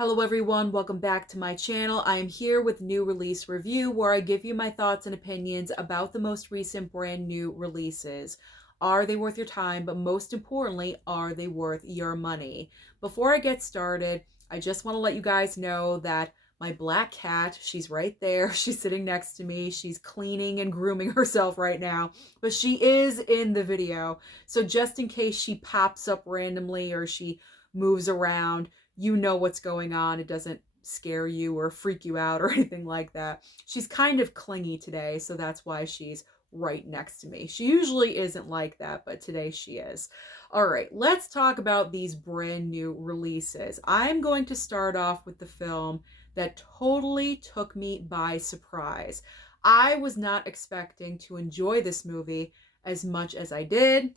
Hello everyone, welcome back to my channel. I am here with new release review where I give you my thoughts and opinions about the most recent brand new releases. Are they worth your time? But most importantly, are they worth your money? Before I get started, I just want to let you guys know that my black cat, she's right there. She's sitting next to me. She's cleaning and grooming herself right now, but she is in the video. So just in case she pops up randomly or she moves around, you know what's going on. It doesn't scare you or freak you out or anything like that. She's kind of clingy today, so that's why she's right next to me. She usually isn't like that, but today she is. All right, let's talk about these brand new releases. I'm going to start off with the film that totally took me by surprise. I was not expecting to enjoy this movie as much as I did.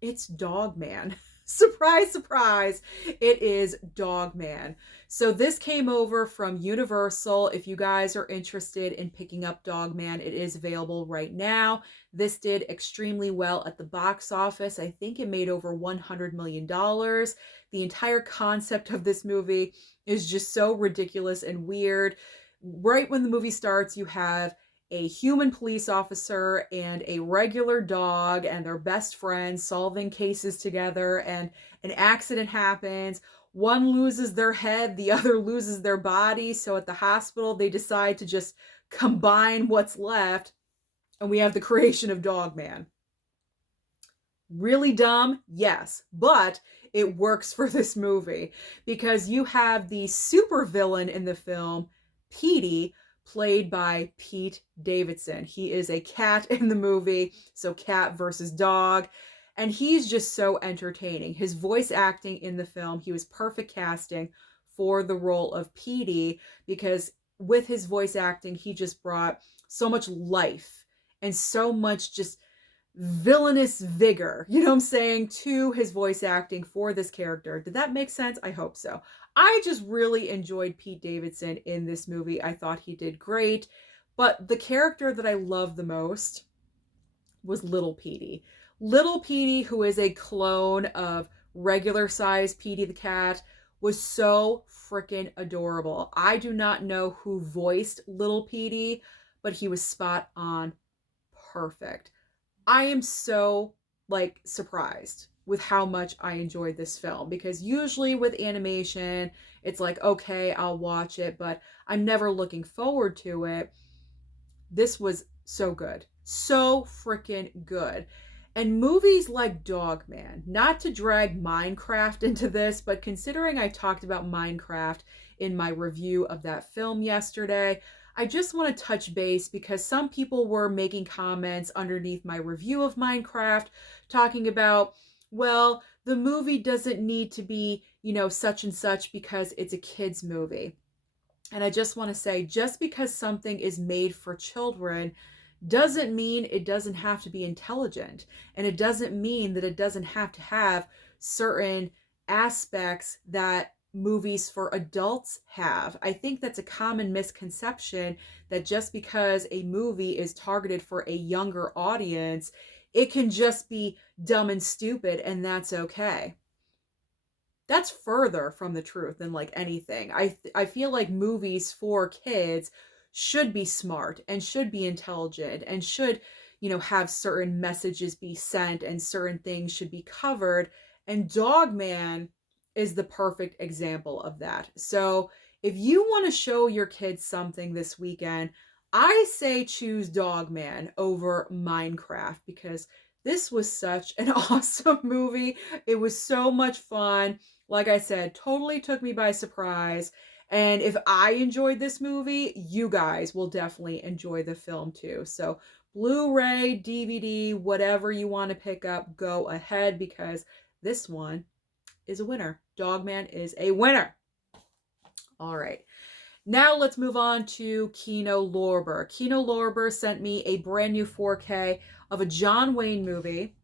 It's Dogman. Surprise, surprise, it is Dogman. So this came over from Universal. If you guys are interested in picking up Dogman, it is available right now. This did extremely well at the box office. I think it made over $100 million. The entire concept of this movie is just so ridiculous and weird. Right when the movie starts, you have a human police officer and a regular dog, and they're best friends solving cases together, and an accident happens. One loses their head, the other loses their body. So at the hospital, they decide to just combine what's left, and we have the creation of Dogman. Really dumb? Yes, but it works for this movie because you have the supervillain in the film, Petey, played by Pete Davidson. He is a cat in the movie, so cat versus dog, and he's just so entertaining. His voice acting in the film, he was perfect casting for the role of Petey because with his voice acting, he just brought so much life and so much just villainous vigor, you know what I'm saying, to his voice acting for this character. Did that make sense? I hope so. I just really enjoyed Pete Davidson in this movie. I thought he did great, but the character that I loved the most was Little Petey. Little Petey, who is a clone of regular size Petey the cat, was so freaking adorable. I do not know who voiced Little Petey, but he was spot on perfect. I am so surprised with how much I enjoyed this film because usually with animation, it's like, okay, I'll watch it, but I'm never looking forward to it. This was so good. So freaking good. And movies like Dogman, not to drag Minecraft into this, but considering I talked about Minecraft in my review of that film yesterday, I just want to touch base because some people were making comments underneath my review of Minecraft talking about, well, the movie doesn't need to be, such and such because it's a kid's movie. And I just want to say, just because something is made for children doesn't mean it doesn't have to be intelligent. And it doesn't mean that it doesn't have to have certain aspects that movies for adults have. I think that's a common misconception that just because a movie is targeted for a younger audience, it can just be dumb and stupid and that's okay. That's further from the truth than anything. I feel like movies for kids should be smart and should be intelligent and should, have certain messages be sent and certain things should be covered. And Dogman is the perfect example of that. So if you want to show your kids something this weekend, I say choose Dogman over Minecraft because this was such an awesome movie. It was so much fun. Like I said, totally took me by surprise. And if I enjoyed this movie, you guys will definitely enjoy the film too. So Blu-ray, DVD, whatever you want to pick up, go ahead because this one is a winner. Dogman is a winner. All right. Now let's move on to Kino Lorber. Kino Lorber sent me a brand new 4K of a John Wayne movie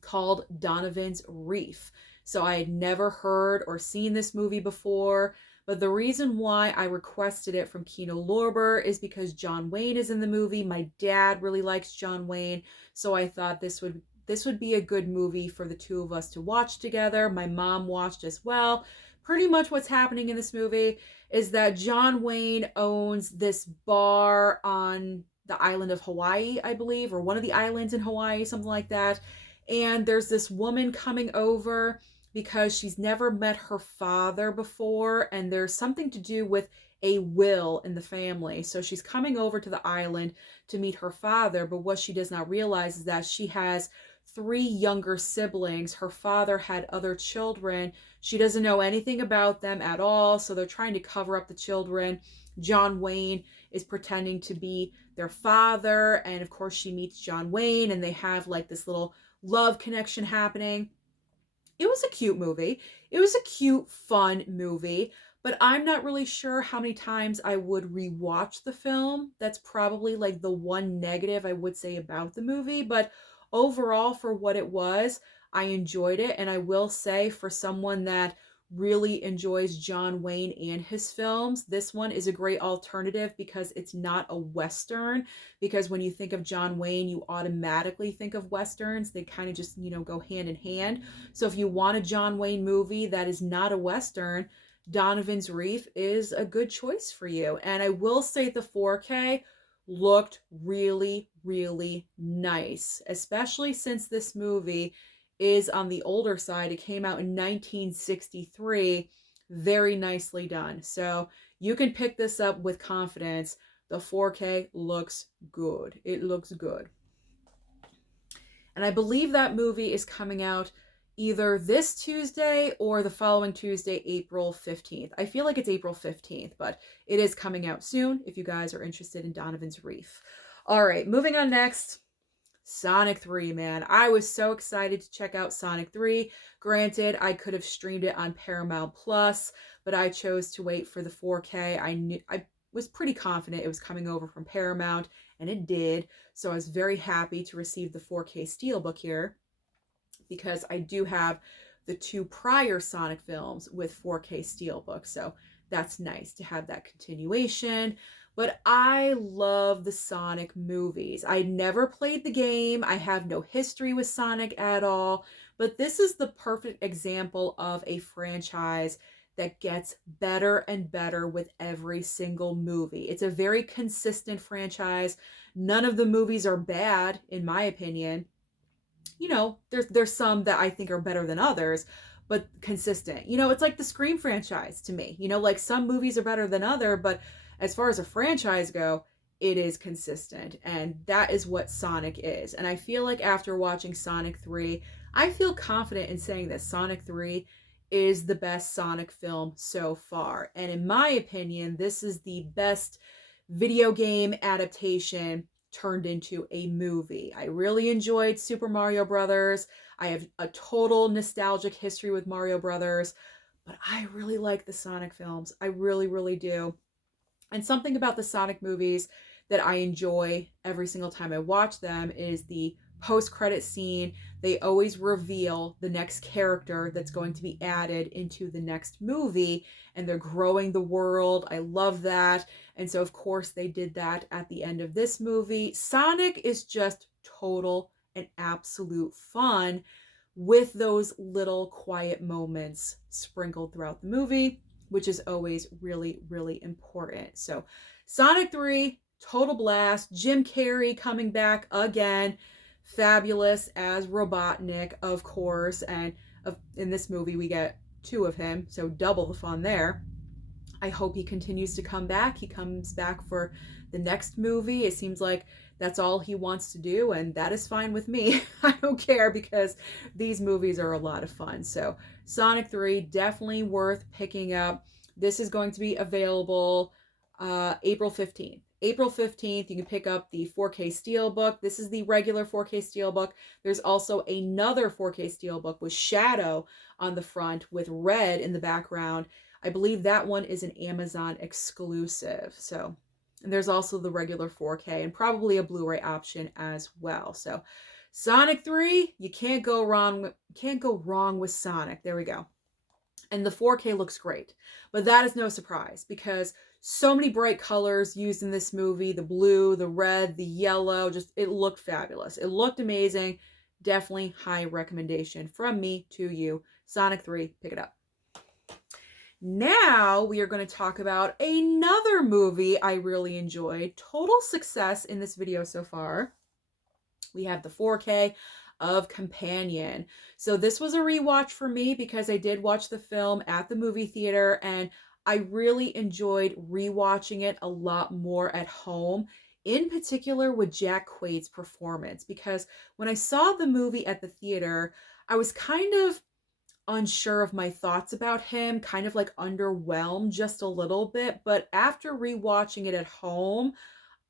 called Donovan's Reef. So I had never heard or seen this movie before, but the reason why I requested it from Kino Lorber is because John Wayne is in the movie. My dad really likes John Wayne, so I thought this would be a good movie for the two of us to watch together. My mom watched as well. pretty much what's happening in this movie is that John Wayne owns this bar on the island of Hawaii, I believe, or one of the islands in Hawaii, something like that. And there's this woman coming over because she's never met her father before, and there's something to do with a will in the family. So she's coming over to the island to meet her father, but what she does not realize is that she has three younger siblings. Her father had other children. She doesn't know anything about them at all, so they're trying to cover up the children. John Wayne is pretending to be their father, and of course she meets John Wayne, and they have like this little love connection happening. It was a cute movie. It was a cute, fun movie, but I'm not really sure how many times I would rewatch the film. That's probably like the one negative I would say about the movie, but overall, for what it was, I enjoyed it. And I will say, for someone that really enjoys John Wayne and his films, this one is a great alternative because it's not a Western. Because when you think of John Wayne, you automatically think of Westerns. They kind of just, go hand in hand. So if you want a John Wayne movie that is not a Western, Donovan's Reef is a good choice for you. And I will say the 4K looked really, really nice, especially since this movie is on the older side. It came out in 1963. Very nicely done. So you can pick this up with confidence. The 4K looks good. It looks good. And I believe that movie is coming out either this Tuesday or the following Tuesday, April 15th. I feel like it's April 15th, but it is coming out soon if you guys are interested in Donovan's Reef. All right, moving on next. Sonic 3, man. I was so excited to check out Sonic 3. Granted, I could have streamed it on Paramount Plus, but I chose to wait for the 4K. I was pretty confident it was coming over from Paramount, and it did. So I was very happy to receive the 4K Steelbook here, because I do have the two prior Sonic films with 4K Steelbook. So that's nice to have that continuation. But I love the Sonic movies. I never played the game. I have no history with Sonic at all. But this is the perfect example of a franchise that gets better and better with every single movie. It's a very consistent franchise. None of the movies are bad, in my opinion. There's some that I think are better than others, but consistent. It's like the Scream franchise to me. Like some movies are better than other, but as far as a franchise go, it is consistent. And that is what Sonic is. And I feel like after watching Sonic 3, I feel confident in saying that Sonic 3 is the best Sonic film so far. And in my opinion, this is the best video game adaptation turned into a movie. I really enjoyed Super Mario Brothers. I have a total nostalgic history with Mario Brothers, but I really like the Sonic films. I really, really do. And something about the Sonic movies that I enjoy every single time I watch them is the post-credit scene. They always reveal the next character that's going to be added into the next movie, and they're growing the world. I love that. And so, of course, they did that at the end of this movie. Sonic is just total and absolute fun with those little quiet moments sprinkled throughout the movie, which is always really, really important. So Sonic 3, total blast. Jim Carrey coming back again. Fabulous as Robotnik, of course. And in this movie, we get two of him, so double the fun there. I hope he continues to come back. He comes back for the next movie. It seems like that's all he wants to do, and that is fine with me. I don't care, because these movies are a lot of fun. So Sonic 3, definitely worth picking up. This is going to be available April 15th. April 15th, you can pick up the 4K Steelbook. This is the regular 4K Steelbook. There's also another 4K Steelbook with shadow on the front with red in the background. I believe that one is an Amazon exclusive. So, and there's also the regular 4K and probably a Blu-ray option as well. So Sonic 3, you can't go wrong with Sonic. There we go. And the 4K looks great. But that is no surprise, because so many bright colors used in this movie. The blue, the red, the yellow, just it looked fabulous. It looked amazing. Definitely high recommendation from me to you. Sonic 3, pick it up. Now we are going to talk about another movie I really enjoyed. Total success in this video so far. We have the 4K of Companion. So this was a rewatch for me because I did watch the film at the movie theater, and I really enjoyed rewatching it a lot more at home, in particular with Jack Quaid's performance, because when I saw the movie at the theater, I was kind of unsure of my thoughts about him, kind of like underwhelmed just a little bit, but after rewatching it at home,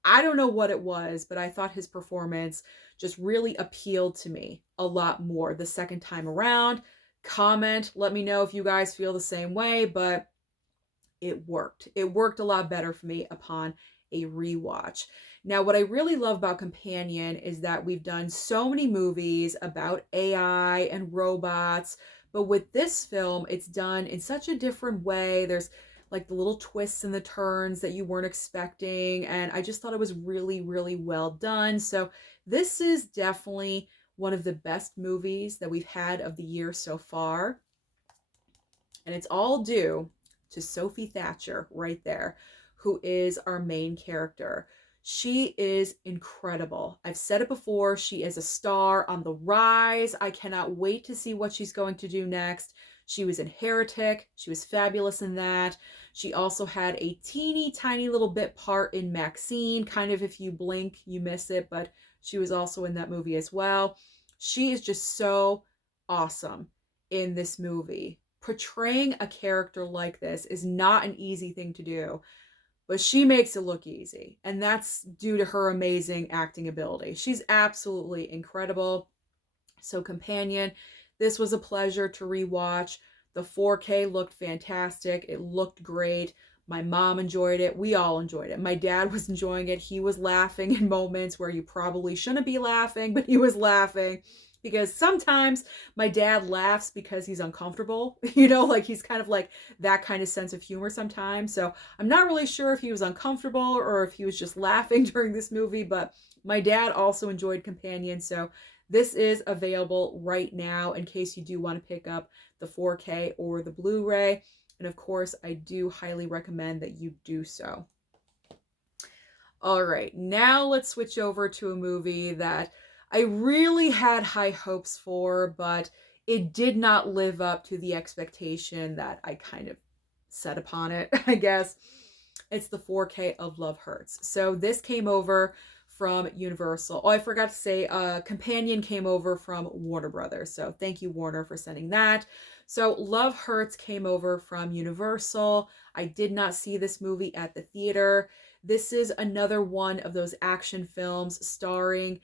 I don't know what it was, but I thought his performance just really appealed to me a lot more the second time around. Comment, let me know if you guys feel the same way, but it worked. It worked a lot better for me upon a rewatch. Now, what I really love about Companion is that we've done so many movies about AI and robots, but with this film, it's done in such a different way. There's like the little twists and the turns that you weren't expecting, and I just thought it was really, really well done. So this is definitely one of the best movies that we've had of the year so far, and it's all due to Sophie Thatcher right there, who is our main character. She is incredible. I've said it before, she is a star on the rise. I cannot wait to see what she's going to do next. She was in Heretic. She was fabulous in that. She also had a teeny tiny little bit part in Maxine. Kind of if you blink, you miss it, but she was also in that movie as well. She is just so awesome in this movie. Portraying a character like this is not an easy thing to do, but she makes it look easy, and that's due to her amazing acting ability. She's absolutely incredible. So Companion, this was a pleasure to rewatch. The 4K looked fantastic. It looked great. My mom enjoyed it. We all enjoyed it. My dad was enjoying it. He was laughing in moments where you probably shouldn't be laughing, but he was laughing. Because sometimes my dad laughs because he's uncomfortable, like he's kind of like that kind of sense of humor sometimes. So I'm not really sure if he was uncomfortable or if he was just laughing during this movie, but my dad also enjoyed Companion. So this is available right now in case you do want to pick up the 4K or the Blu-ray. And of course, I do highly recommend that you do so. All right, now let's switch over to a movie that I really had high hopes for, but it did not live up to the expectation that I kind of set upon it, I guess. It's the 4K of Love Hurts. So this came over from Universal. Oh, I forgot to say, Companion came over from Warner Brothers. So thank you, Warner, for sending that. So Love Hurts came over from Universal. I did not see this movie at the theater. This is another one of those action films starring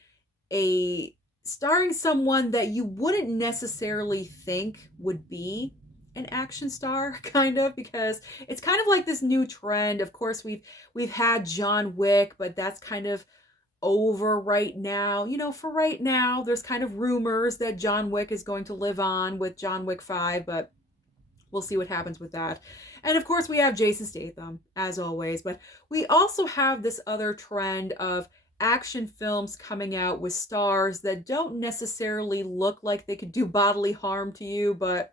someone that you wouldn't necessarily think would be an action star, kind of, because it's kind of like this new trend. Of course, we've had John Wick, but that's kind of over right now. For right now, there's kind of rumors that John Wick is going to live on with John Wick 5, but we'll see what happens with that. And of course, we have Jason Statham, as always, but we also have this other trend of action films coming out with stars that don't necessarily look like they could do bodily harm to you, but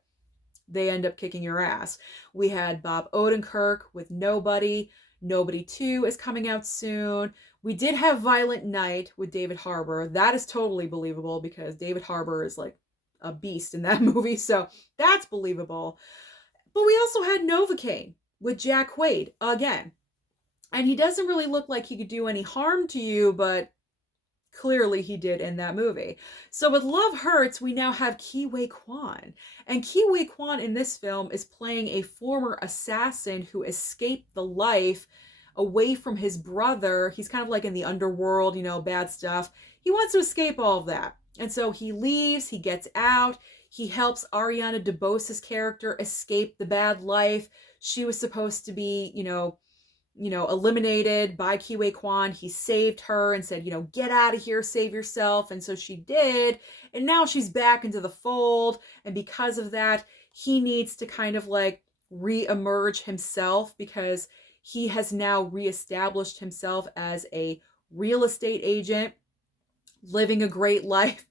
they end up kicking your ass. We had Bob Odenkirk with Nobody. Nobody 2 is coming out soon. We did have Violent Night with David Harbour. That is totally believable because David Harbour is like a beast in that movie, so that's believable. But we also had Novocaine with Jack Quaid again. And he doesn't really look like he could do any harm to you, but clearly he did in that movie. So with Love Hurts, we now have Ke Huy Quan. And Ke Huy Quan in this film is playing a former assassin who escaped the life away from his brother. He's kind of like in the underworld, bad stuff. He wants to escape all of that. And so he leaves, he gets out, he helps Ariana DeBose's character escape the bad life. She was supposed to be, eliminated by Ke Huy Quan. He saved her and said, get out of here, save yourself. And so she did. And now she's back into the fold. And because of that, he needs to kind of like re-emerge himself because he has now reestablished himself as a real estate agent, living a great life,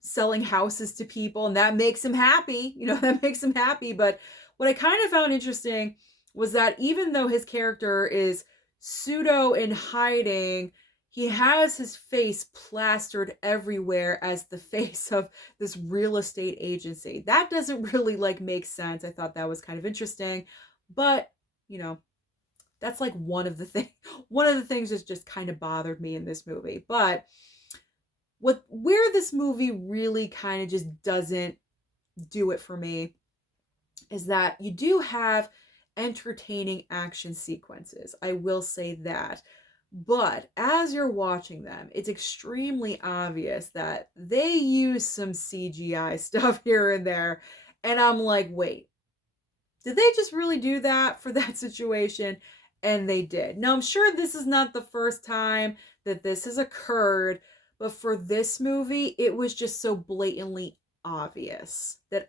selling houses to people. And that makes him happy. That makes him happy. But what I kind of found interesting was that even though his character is pseudo in hiding, he has his face plastered everywhere as the face of this real estate agency. That doesn't really like make sense. I thought that was kind of interesting, but you know, that's like one of the things that just kind of bothered me in this movie. But where this movie really kind of just doesn't do it for me is that you do have entertaining action sequences. I will say that. But as you're watching them, it's extremely obvious that they use some CGI stuff here and there. And I'm like, wait, did they just really do that for that situation? And they did. Now, I'm sure this is not the first time that this has occurred, but for this movie, it was just so blatantly obvious that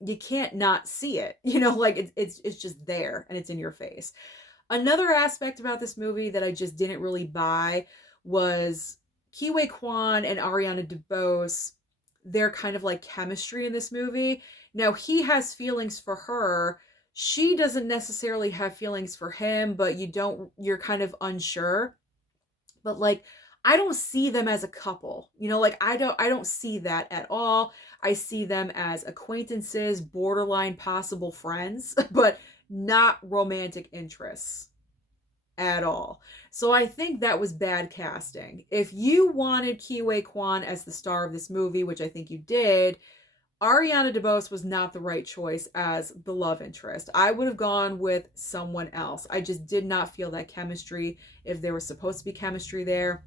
you can't not see it. You know, like it's just there and it's in your face. Another aspect about this movie that I just didn't really buy was Ke Huy Quan and Ariana DeBose, their kind of like chemistry in this movie. Now, he has feelings for her. She doesn't necessarily have feelings for him, but you're kind of unsure. But like, I don't see them as a couple. You know, like I don't see that at all. I see them as acquaintances, borderline possible friends, but not romantic interests at all. So I think that was bad casting. If you wanted Ke Huy Quan as the star of this movie, which I think you did, Ariana DeBose was not the right choice as the love interest. I would have gone with someone else. I just did not feel that chemistry. If there was supposed to be chemistry there,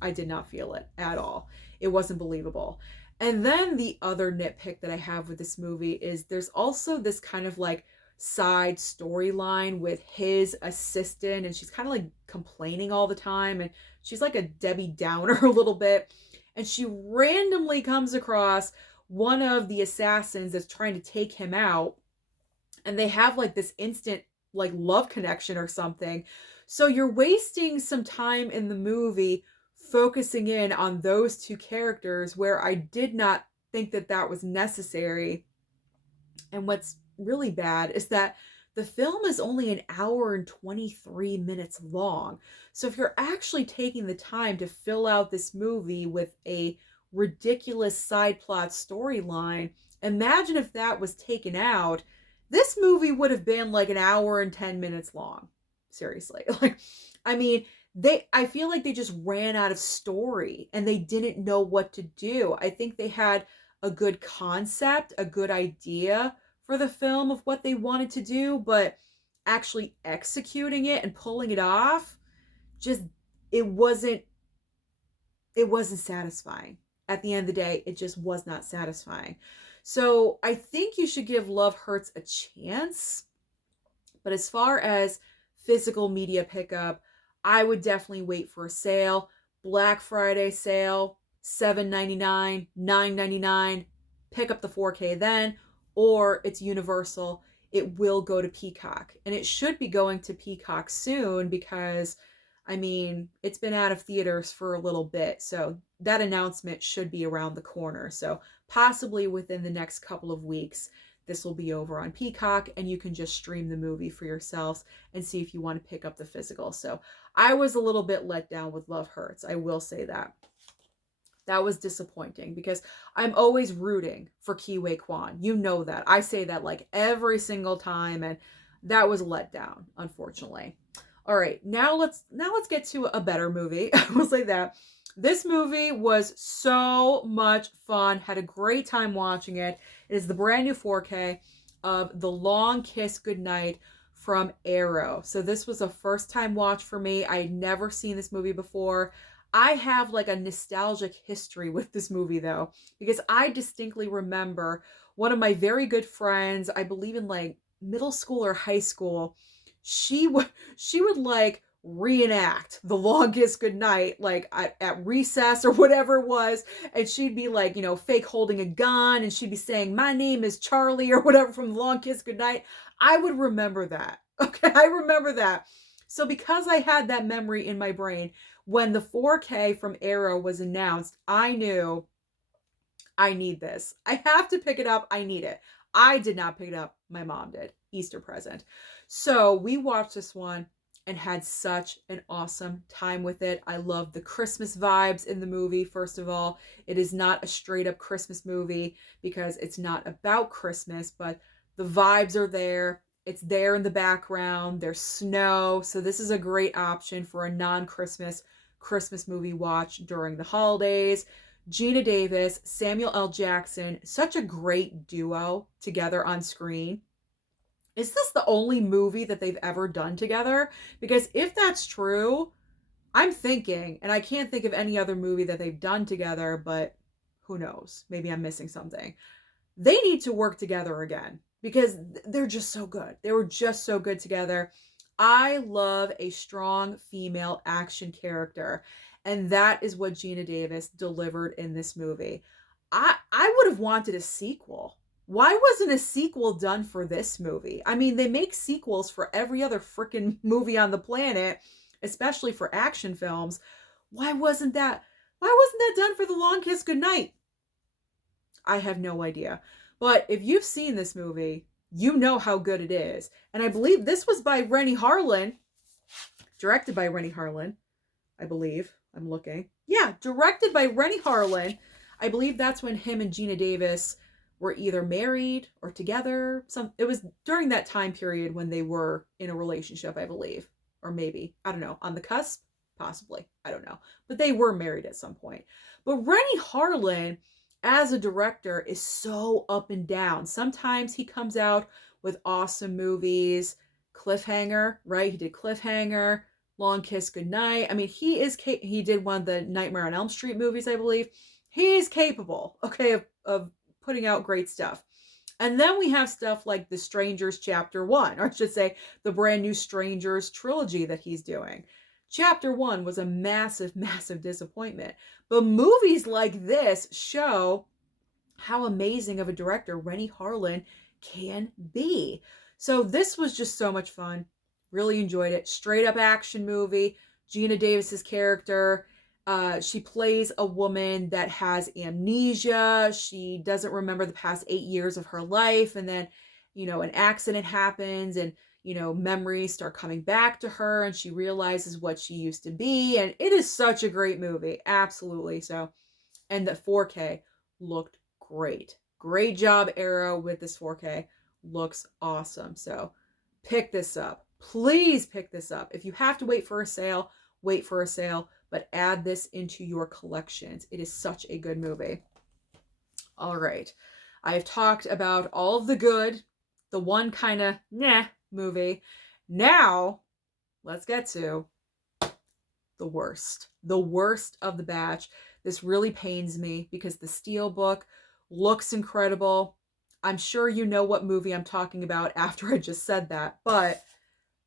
I did not feel it at all. It wasn't believable. And then the other nitpick that I have with this movie is there's also this kind of like side storyline with his assistant, and she's kind of like complaining all the time, and she's like a Debbie Downer a little bit, and she randomly comes across one of the assassins that's trying to take him out, and they have like this instant like love connection or something. So you're wasting some time in the movie focusing in on those two characters where I did not think that that was necessary. And what's really bad is that the film is only an hour and 23 minutes long. So if you're actually taking the time to fill out this movie with a ridiculous side plot storyline, imagine if that was taken out. This movie would have been like an hour and 10 minutes long. Seriously. Like, I mean, I feel like they just ran out of story and they didn't know what to do. I think they had a good concept, a good idea for the film of what they wanted to do, but actually executing it and pulling it off, just it wasn't satisfying. At the end of the day, it just was not satisfying. So I think you should give Love Hurts a chance. But as far as physical media pickup, I would definitely wait for a sale. Black Friday sale, $7.99, $9.99. Pick up the 4K then, or it's Universal. It will go to Peacock. And it should be going to Peacock soon because, I mean, it's been out of theaters for a little bit. So that announcement should be around the corner. So possibly within the next couple of weeks, this will be over on Peacock and you can just stream the movie for yourselves and see if you want to pick up the physical. So I was a little bit let down with Love Hurts. I will say that. That was disappointing because I'm always rooting for Ke Huy Quan. You know that. I say that like every single time, and that was let down, unfortunately. All right, now let's get to a better movie. I will say that. This movie was so much fun. Had a great time watching it. It is the brand new 4K of The Long Kiss Goodnight from Arrow. So this was a first time watch for me. I had never seen this movie before. I have like a nostalgic history with this movie though, because I distinctly remember one of my very good friends, I believe in like middle school or high school, she would like reenact The Long Kiss Goodnight like at recess or whatever it was, and she'd be like, you know, fake holding a gun, and she'd be saying, "My name is Charlie," or whatever from The Long Kiss Goodnight. I would remember that. Okay, I remember that. So because I had that memory in my brain, when the 4K from Arrow was announced, I knew I need this. I have to pick it up. I need it. I did not pick it up My mom did. Easter present. So we watched this one and had such an awesome time with it. I love the Christmas vibes in the movie. First of all, it is not a straight up Christmas movie because it's not about Christmas, but the vibes are there. It's there in the background. There's snow. So this is a great option for a non-Christmas Christmas movie watch during the holidays. Gina Davis, Samuel L. Jackson, such a great duo together on screen. Is this the only movie that they've ever done together? Because if that's true, I'm thinking, and I can't think of any other movie that they've done together, but who knows? Maybe I'm missing something. They need to work together again because they're just so good. They were just so good together. I love a strong female action character, and that is what Gina Davis delivered in this movie. I would have wanted a sequel. Why wasn't a sequel done for this movie? I mean, they make sequels for every other freaking movie on the planet, especially for action films. Why wasn't that done for The Long Kiss Goodnight? I have no idea. But if you've seen this movie, you know how good it is. And I believe this was by Renny Harlin, directed by Renny Harlin, I believe. I'm looking. Yeah, directed by Renny Harlin. I believe that's when him and Gina Davis were either married or together. It was during that time period when they were in a relationship, I believe. Or maybe, I don't know, on the cusp? Possibly. I don't know. But they were married at some point. But Renny Harlin, as a director, is so up and down. Sometimes he comes out with awesome movies. Cliffhanger, right? He did Cliffhanger, Long Kiss Goodnight. I mean, he did one of the Nightmare on Elm Street movies, I believe. He is capable, okay, of putting out great stuff. And then we have stuff like The Strangers Chapter 1, or I should say the brand new Strangers trilogy that he's doing. Chapter 1 was a massive, massive disappointment. But movies like this show how amazing of a director Renny Harlin can be. So this was just so much fun. Really enjoyed it. Straight up action movie. Gina Davis's character, she plays a woman that has amnesia. She doesn't remember the past 8 years of her life. And then, an accident happens and, memories start coming back to her and she realizes what she used to be. And it is such a great movie. Absolutely. So, and the 4K looked great. Great job, Arrow, with this 4K. Looks awesome. So pick this up. Please pick this up. If you have to wait for a sale, wait for a sale. But add this into your collections. It is such a good movie. All right. I have talked about all of the good, the one kind of movie. Now, let's get to the worst. The worst of the batch. This really pains me because the Steelbook looks incredible. I'm sure you know what movie I'm talking about after I just said that, but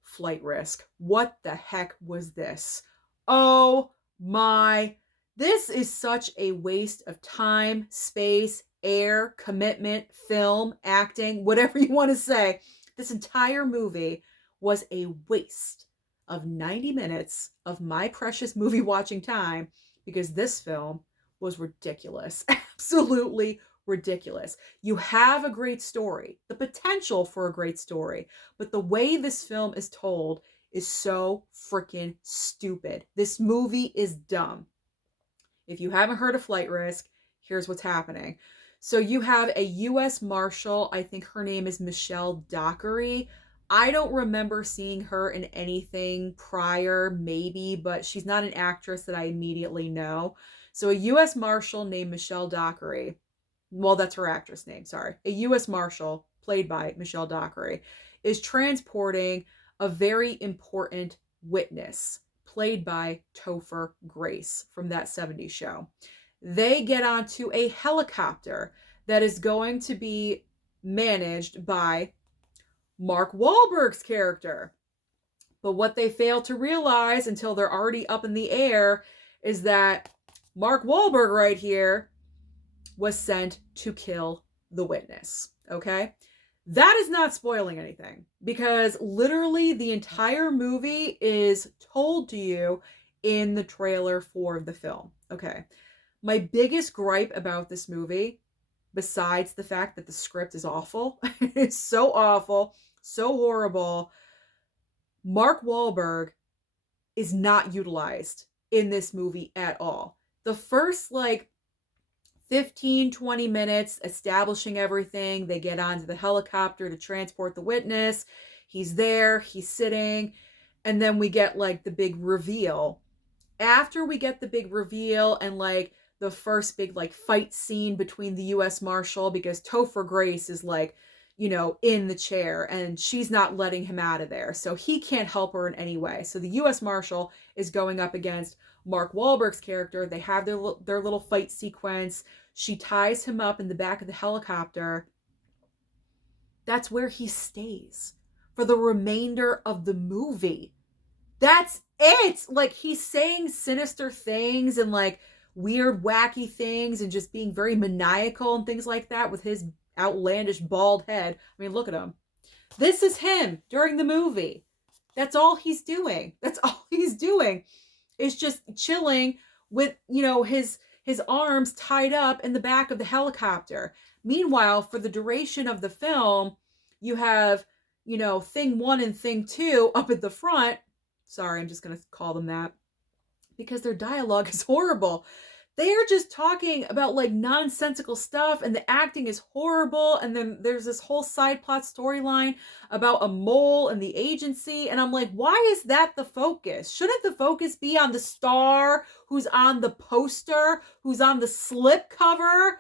Flight Risk. What the heck was this? Oh my, this is such a waste of time, space, air, commitment, film, acting, whatever you want to say. This entire movie was a waste of 90 minutes of my precious movie watching time because this film was ridiculous. Absolutely ridiculous. You have a great story, the potential for a great story, but the way this film is told is so freaking stupid. This movie is dumb. If you haven't heard of Flight Risk, here's what's happening. So you have a U.S. Marshal, I think her name is Michelle Dockery. I don't remember seeing her in anything prior, maybe, but she's not an actress that I immediately know. So a U.S. Marshal named Michelle Dockery, well, that's her actress name, sorry. A U.S. Marshal, played by Michelle Dockery, is transporting a very important witness, played by Topher Grace from That 70s Show. They get onto a helicopter that is going to be managed by Mark Wahlberg's character. But what they fail to realize until they're already up in the air is that Mark Wahlberg right here was sent to kill the witness. Okay? That is not spoiling anything because literally the entire movie is told to you in the trailer for the film. Okay. My biggest gripe about this movie besides the fact that the script is awful. It's so awful, so horrible. Mark Wahlberg is not utilized in this movie at all. The first like 15, 20 minutes establishing everything, they get onto the helicopter to transport the witness. He's there, he's sitting, and then we get like the big reveal. After we get the big reveal and like the first big like fight scene between the US Marshal, because Topher Grace is like, you know, in the chair and she's not letting him out of there. So he can't help her in any way. So the US Marshal is going up against Mark Wahlberg's character. They have their little fight sequence. She ties him up in the back of the helicopter. That's where he stays for the remainder of the movie. That's it. Like, he's saying sinister things and like weird, wacky things and just being very maniacal and things like that with his outlandish bald head. I mean, look at him. This is him during the movie. That's all he's doing. That's all he's doing is just chilling with, you know, his arms tied up in the back of the helicopter. Meanwhile, for the duration of the film, you have, you know, Thing 1 and Thing 2 up at the front. Sorry, I'm just going to call them that because their dialogue is horrible. They are just talking about like nonsensical stuff and the acting is horrible. And then there's this whole side plot storyline about a mole and the agency. And I'm like, why is that the focus? Shouldn't the focus be on the star who's on the poster, who's on the slip cover?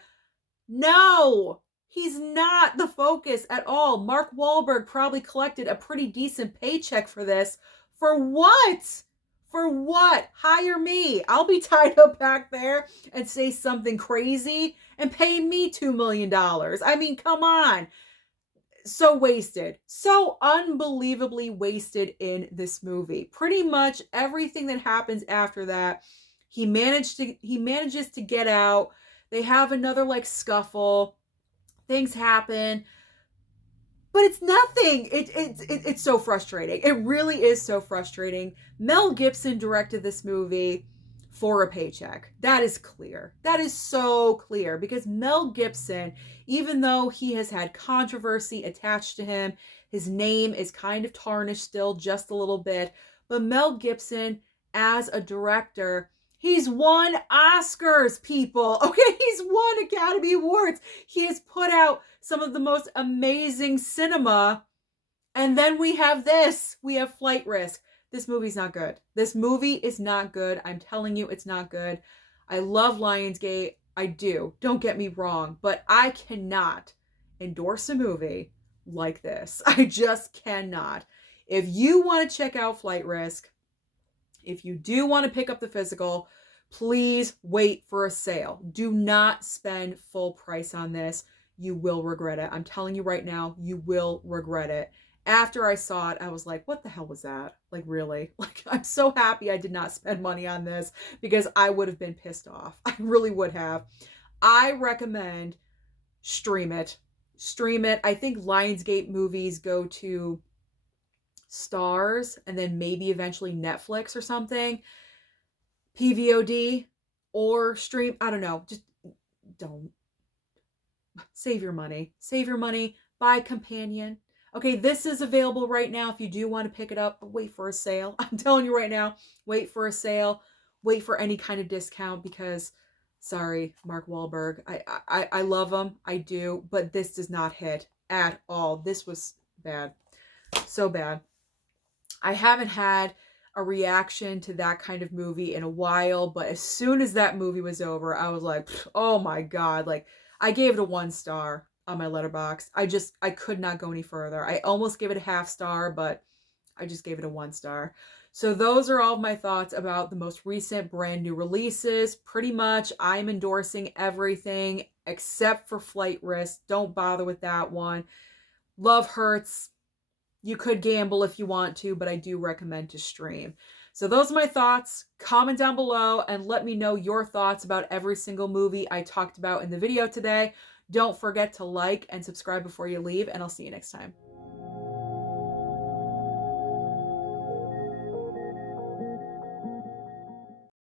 No, he's not the focus at all. Mark Wahlberg probably collected a pretty decent paycheck for this. For what? For what? Hire me. I'll be tied up back there and say something crazy and pay me $2 million. I mean, come on. So wasted. So unbelievably wasted in this movie. Pretty much everything that happens after that, he manages to get out. They have another like scuffle. Things happen. But it's nothing. It's so frustrating. It really is so frustrating. Mel Gibson directed this movie for a paycheck. That is clear. That is so clear because Mel Gibson, even though he has had controversy attached to him, his name is kind of tarnished still just a little bit. But Mel Gibson, as a director, he's won Oscars, people. Okay, he's won Academy Awards. He has put out some of the most amazing cinema. And then we have this. We have Flight Risk. This movie's not good. This movie is not good. I'm telling you, it's not good. I love Lionsgate. I do. Don't get me wrong. But I cannot endorse a movie like this. I just cannot. If you want to check out Flight Risk, if you do want to pick up the physical, please wait for a sale. Do not spend full price on this. You will regret it. I'm telling you right now, you will regret it. After I saw it, I was like, what the hell was that? Like, really? Like, I'm so happy I did not spend money on this because I would have been pissed off. I really would have. I recommend stream it. Stream it. I think Lionsgate movies go to Stars and then maybe eventually Netflix or something. PVOD or stream. I don't know. Just don't. Save your money. Save your money. Buy Companion. Okay, this is available right now if you do want to pick it up, but wait for a sale. I'm telling you right now, wait for a sale. Wait for any kind of discount because, sorry, Mark Wahlberg. I love him. I do. But this does not hit at all. This was bad. So bad. I haven't had a reaction to that kind of movie in a while, but as soon as that movie was over, I was like, oh my God. Like, I gave it a 1 star on my Letterboxd. I could not go any further. I almost gave it a half star, but I just gave it a 1 star. So those are all of my thoughts about the most recent brand new releases. Pretty much, I'm endorsing everything except for Flight Risk. Don't bother with that one. Love Hurts. You could gamble if you want to, but I do recommend to stream. So those are my thoughts. Comment down below and let me know your thoughts about every single movie I talked about in the video today. Don't forget to like and subscribe before you leave, and I'll see you next time.